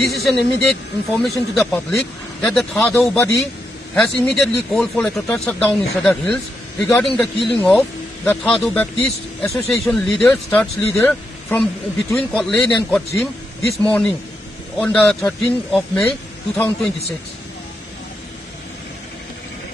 This is an immediate information to the public that the Thado body has immediately called for a total shutdown in Sadar Hills regarding the killing of the Thado Baptist Association leader, church leader from between Kot Lane and Kot Jim this morning on the 13th of May 2026.